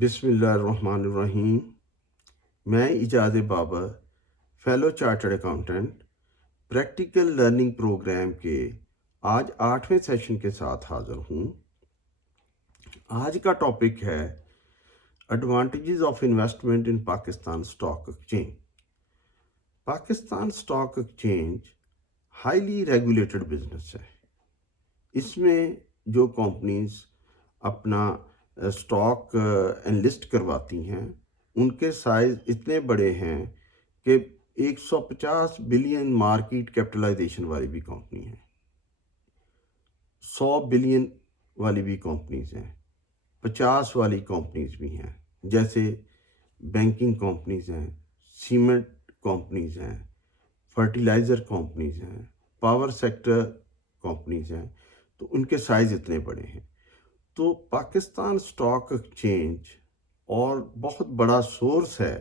بسم اللہ الرحمن الرحیم۔ میں Ejaz Babar, fellow chartered accountant, practical learning programme کے آج 8ویں سیشن کے ساتھ حاضر ہوں۔ آج کا ٹاپک ہے advantages of investment in Pakistan stock exchange. Pakistan stock exchange highly regulated business ہے۔ اس میں جو کمپنیز اپنا اسٹاک انلسٹ کرواتی ہیں ان کے سائز اتنے بڑے ہیں کہ 150 بلین مارکیٹ کیپٹلائزیشن والی بھی کمپنی ہیں، 100 بلین والی بھی کمپنیز ہیں، 50 والی کمپنیز بھی ہیں، جیسے بینکنگ کمپنیز ہیں، سیمنٹ کمپنیز ہیں، فرٹیلائزر کمپنیز ہیں، پاور سیکٹر کمپنیز ہیں، تو ان کے سائز اتنے بڑے ہیں۔ تو پاکستان اسٹاک ایکسچینج اور بہت بڑا سورس ہے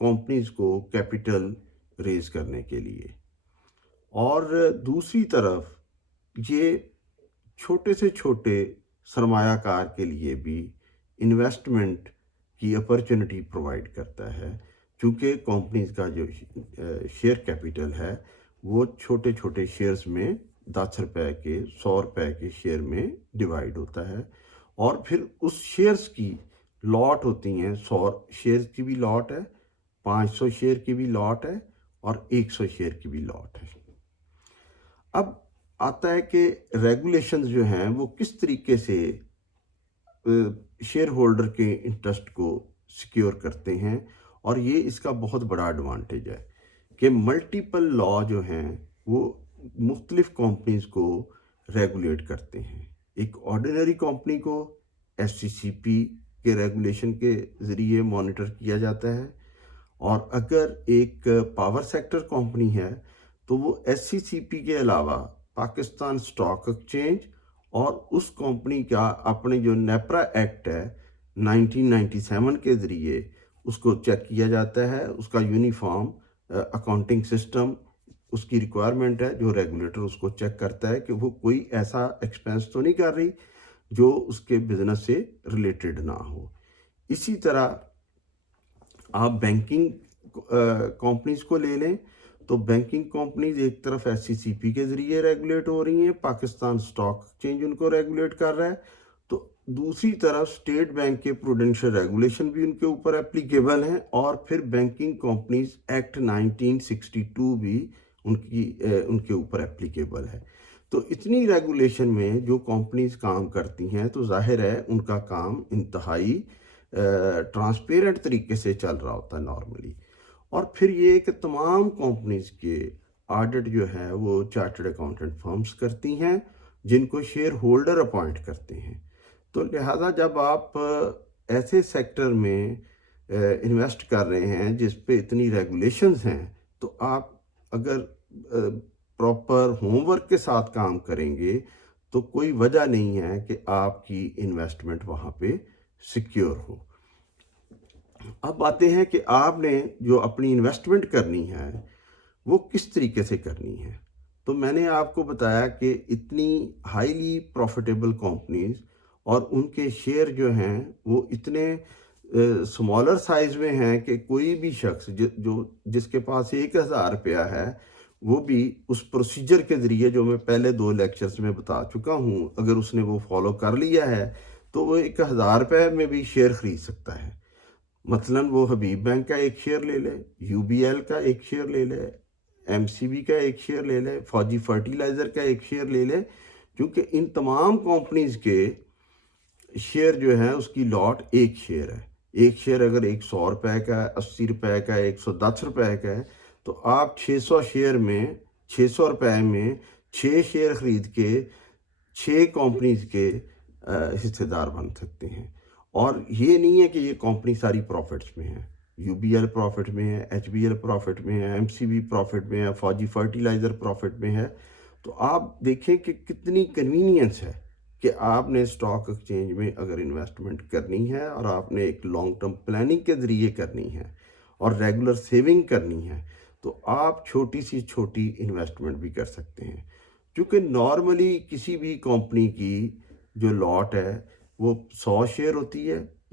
کمپنیز کو کیپٹل ریز کرنے کے لیے، اور دوسری طرف یہ چھوٹے سے چھوٹے سرمایہ کار کے لیے بھی انویسٹمنٹ کی اپرچونٹی پرووائڈ کرتا ہے، چونکہ کمپنیز کا جو شیئر کیپٹل ہے وہ چھوٹے چھوٹے شیئرز میں 10 روپے کے 100 روپے کے شیئر میں ڈیوائیڈ ہوتا ہے، اور پھر اس شیئرز کی لاٹ ہوتی ہیں، 100 شیئر کی بھی لاٹ ہے، 500 شیئر کی بھی لاٹ ہے، اور 100 شیئر کی بھی لاٹ ہے۔ اب آتا ہے کہ ریگولیشنز جو ہیں وہ کس طریقے سے شیئر ہولڈر کے انٹرسٹ کو سیکیور کرتے ہیں، اور یہ اس کا بہت بڑا ایڈوانٹیج ہے کہ ملٹیپل لا جو ہیں وہ مختلف کمپنیز کو ریگولیٹ کرتے ہیں۔ ایک آرڈینری کمپنی کو ایس سی سی پی کے ریگولیشن کے ذریعے مانیٹر کیا جاتا ہے، اور اگر ایک پاور سیکٹر کمپنی ہے تو وہ ایس سی سی پی کے علاوہ پاکستان اسٹاک ایکسچینج اور اس کمپنی کا اپنے جو نیپرا ایکٹ ہے 1997 کے ذریعے اس کو چیک کیا جاتا ہے۔ اس کا یونیفارم اکاؤنٹنگ سسٹم اس کی ریکوائرمنٹ ہے، جو ریگولیٹر اس کو چیک کرتا ہے کہ وہ کوئی ایسا ایکسپینس تو نہیں کر رہی جو اس کے بزنس سے ریلیٹڈ نہ ہو۔ اسی طرح آپ بینکنگ کمپنیز کو لے لیں تو بینکنگ کمپنیز ایک طرف ایس سی سی پی کے ذریعے ریگولیٹ ہو رہی ہیں، پاکستان اسٹاک ایکسچینج ان کو ریگولیٹ کر رہا ہے، تو دوسری طرف اسٹیٹ بینک کے پروڈینشل ریگولیشن بھی ان کے اوپر اپلیکیبل ہیں، اور پھر بینکنگ کمپنیز ایکٹ 1962 بھی ان کے اوپر اپلیکیبل ہے۔ تو اتنی ریگولیشن میں جو کمپنیز کام کرتی ہیں تو ظاہر ہے ان کا کام انتہائی ٹرانسپیرنٹ طریقے سے چل رہا ہوتا ہے نارملی، اور پھر یہ کہ تمام کمپنیز کے آڈٹ جو ہے وہ چارٹرڈ اکاؤنٹنٹ فرمز کرتی ہیں جن کو شیئر ہولڈر اپوائنٹ کرتے ہیں۔ تو لہٰذا جب آپ ایسے سیکٹر میں انویسٹ کر رہے ہیں جس پہ اتنی ریگولیشنز ہیں، تو آپ اگر پراپر ہوم ورک کے ساتھ کام کریں گے تو کوئی وجہ نہیں ہے کہ آپ کی انویسٹمنٹ وہاں پہ سیکیور ہو۔ اب آتے ہیں کہ آپ نے جو اپنی انویسٹمنٹ کرنی ہے وہ کس طریقے سے کرنی ہے۔ تو میں نے آپ کو بتایا کہ اتنی ہائیلی پروفیٹیبل کمپنیز اور ان کے شیئر جو ہیں وہ اتنے سمالر سائز میں ہیں کہ کوئی بھی شخص جس کے پاس 1000 روپیہ ہے وہ بھی اس پروسیجر کے ذریعے جو میں پہلے 2 لیکچرز میں بتا چکا ہوں، اگر اس نے وہ فالو کر لیا ہے تو وہ 1000 روپے میں بھی شیئر خرید سکتا ہے۔ مثلاً وہ حبیب بینک کا ایک شیئر لے لے، یو بی ایل کا ایک شیئر لے لے، ایم سی بی کا ایک شیئر لے لے، فوجی فرٹیلائزر کا ایک شیئر لے لے، کیونکہ ان تمام کمپنیز کے شیئر جو ہیں اس کی لاٹ ایک شیئر ہے۔ ایک شیئر اگر 100 روپے کا ہے، 80 روپے کا ہے، 110 روپے کا ہے، تو آپ 600 شیئر میں 600 روپے میں 6 شیئر خرید کے 6 کمپنیز کے حصے دار بن سکتے ہیں۔ اور یہ نہیں ہے کہ یہ کمپنی ساری پروفٹس میں ہے، یو بی ایل پروفٹ میں ہے، ایچ بی ایل پروفٹ میں ہے، ایم سی بی پروفٹ میں ہے، فوجی فرٹیلائزر پروفٹ میں ہے۔ تو آپ دیکھیں کہ کتنی کنوینئنس ہے کہ آپ نے اسٹاک ایکسچینج میں اگر انویسٹمنٹ کرنی ہے اور آپ نے ایک لانگ ٹرم پلاننگ کے ذریعے کرنی ہے اور ریگولر سیونگ کرنی ہے تو آپ چھوٹی سی چھوٹی انویسٹمنٹ بھی کر سکتے ہیں، کیونکہ نارملی کسی بھی کمپنی کی جو لاٹ ہے وہ 100 شیئر ہوتی ہے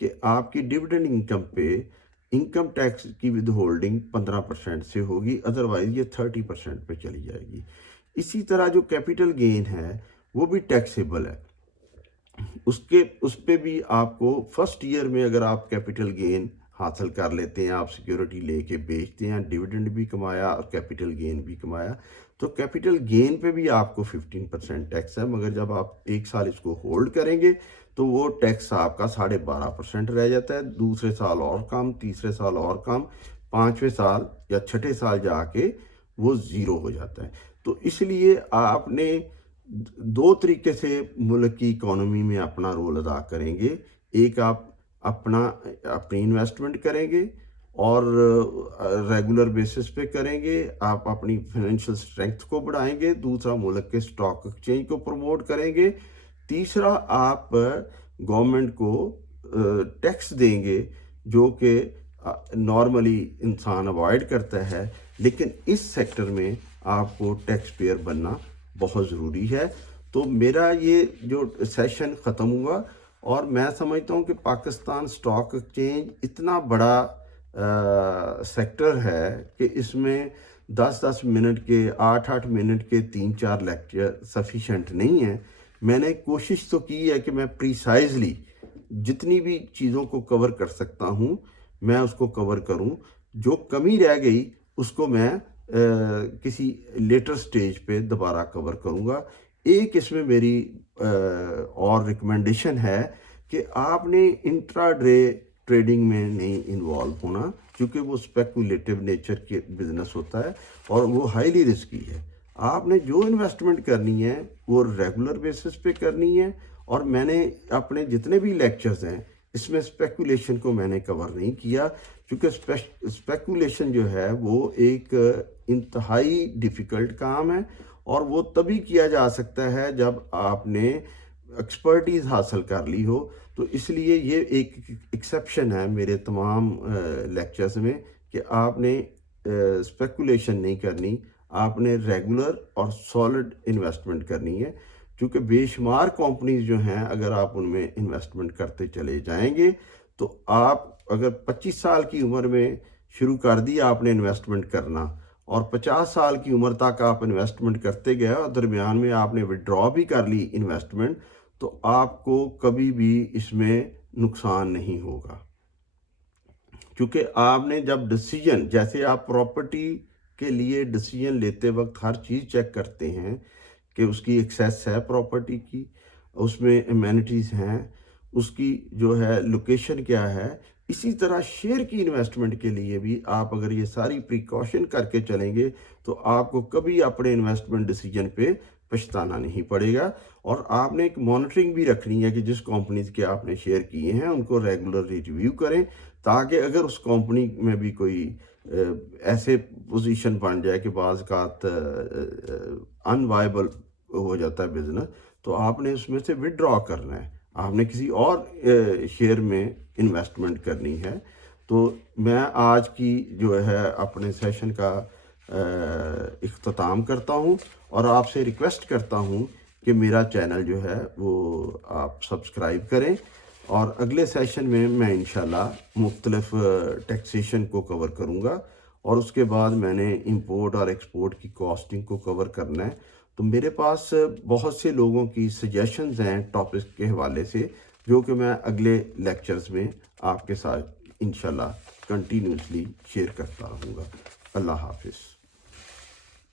کہ آپ کی ڈیویڈنڈ انکم پہ انکم ٹیکس کی ود ہولڈنگ 15% سے ہوگی، ادروائز یہ 30% پہ چلی جائے گی۔ اسی طرح جو کیپٹل گین ہے وہ بھی ٹیکسیبل ہے، اس پہ بھی آپ کو فرسٹ ایئر میں اگر آپ کیپٹل گین حاصل کر لیتے ہیں، آپ سیکیورٹی لے کے بیچتے ہیں، ڈیویڈنڈ بھی کمایا اور کیپٹل گین بھی کمایا، تو کیپٹل گین پہ بھی آپ کو 15% ٹیکس ہے، مگر جب آپ 1 سال اس کو ہولڈ کریں گے تو وہ ٹیکس آپ کا 12.5% رہ جاتا ہے، دوسرے سال اور کم، تیسرے سال اور کم، 5ویں سال یا 6ٹھے سال جا کے وہ زیرو ہو جاتا ہے۔ تو اس لیے آپ نے 2 طریقے سے ملک کی اکانومی میں اپنا رول ادا کریں گے۔ ایک آپ اپنی انویسٹمنٹ کریں گے اور ریگولر بیسس پہ کریں گے، آپ اپنی فائنینشیل اسٹرینگتھ کو بڑھائیں گے، دوسرا ملک کے اسٹاک ایکسچینج کو پروموٹ کریں گے، تیسرا آپ گورنمنٹ کو ٹیکس دیں گے جو کہ نارملی انسان اوائڈ کرتا ہے، لیکن اس سیکٹر میں آپ کو ٹیکس پیئر بننا بہت ضروری ہے۔ تو میرا یہ جو سیشن ختم ہوا، اور میں سمجھتا ہوں کہ پاکستان اسٹاک ایکسچینج اتنا بڑا سیکٹر ہے کہ اس میں 10 منٹ کے 8 منٹ کے 3-4 لیکچر سفیشینٹ نہیں ہیں۔ میں نے کوشش تو کی ہے کہ میں پریسائزلی جتنی بھی چیزوں کو کور کر سکتا ہوں میں اس کو کور کروں، جو کمی رہ گئی اس کو میں کسی لیٹر سٹیج پہ دوبارہ کور کروں گا۔ ایک اس میں میری اور ریکمنڈیشن ہے کہ آپ نے انٹرا ڈے ٹریڈنگ میں نہیں انوالو ہونا، کیونکہ وہ اسپیکولیٹو نیچر کے بزنس ہوتا ہے اور وہ ہائیلی رسکی ہے۔ آپ نے جو انویسٹمنٹ کرنی ہے وہ ریگولر بیسس پہ کرنی ہے، اور میں نے اپنے جتنے بھی لیکچرز ہیں اس میں اسپیکولیشن کو میں نے کور نہیں کیا، کیونکہ اسپیکولیشن جو ہے وہ ایک انتہائی ڈیفیکلٹ کام ہے، اور وہ تبھی کیا جا سکتا ہے جب آپ نے ایکسپرٹیز حاصل کر لی ہو۔ تو اس لیے یہ ایک ایکسیپشن ہے میرے تمام لیکچرز میں کہ آپ نے اسپیکولیشن نہیں کرنی، آپ نے ریگولر اور سالڈ انویسٹمنٹ کرنی ہے، کیونکہ بے شمار کمپنیز جو ہیں اگر آپ ان میں انویسٹمنٹ کرتے چلے جائیں گے تو آپ اگر 25 سال کی عمر میں شروع کر دیا آپ نے انویسٹمنٹ کرنا، اور 50 سال کی عمر تک آپ انویسٹمنٹ کرتے گئے اور درمیان میں آپ نے وڈرا بھی کر لی انویسٹمنٹ، تو آپ کو کبھی بھی اس میں نقصان نہیں ہوگا، کیونکہ آپ نے جب ڈیسیجن، جیسے آپ پراپرٹی کے لیے ڈیسیجن لیتے وقت ہر چیز چیک کرتے ہیں کہ اس کی ایکسیس ہے پراپرٹی کی، اس میں امینٹیز ہیں، اس کی جو ہے لوکیشن کیا ہے، اسی طرح شیئر کی انویسٹمنٹ کے لیے بھی آپ اگر یہ ساری پریکاشن کر کے چلیں گے تو آپ کو کبھی اپنے انویسٹمنٹ ڈیسیجن پہ پچھتانا نہیں پڑے گا۔ اور آپ نے ایک مانیٹرنگ بھی رکھنی ہے کہ جس کمپنیز کے آپ نے شیئر کیے ہیں ان کو ریگولرلی ریویو کریں، تاکہ اگر اس کمپنی میں بھی کوئی ایسے پوزیشن بن جائے کہ بعض اوقات ان وائبل ہو جاتا ہے بزنس، تو آپ نے اس میں سے وڈرا کرنا ہے، آپ نے کسی اور شیئر میں انویسٹمنٹ کرنی ہے۔ تو میں آج کی جو ہے اپنے سیشن کا اختتام کرتا ہوں، اور آپ سے ریکویسٹ کرتا ہوں کہ میرا چینل جو ہے وہ آپ سبسکرائب کریں، اور اگلے سیشن میں میں انشاءاللہ مختلف ٹیکسیشن کو کور کروں گا، اور اس کے بعد میں نے امپورٹ اور ایکسپورٹ کی کاسٹنگ کو کور کرنا ہے۔ تو میرے پاس بہت سے لوگوں کی سجیشنز ہیں ٹاپک کے حوالے سے، جو کہ میں اگلے لیکچرز میں آپ کے ساتھ انشاءاللہ کنٹینیوسلی شیئر کرتا رہوں گا۔ اللہ حافظ۔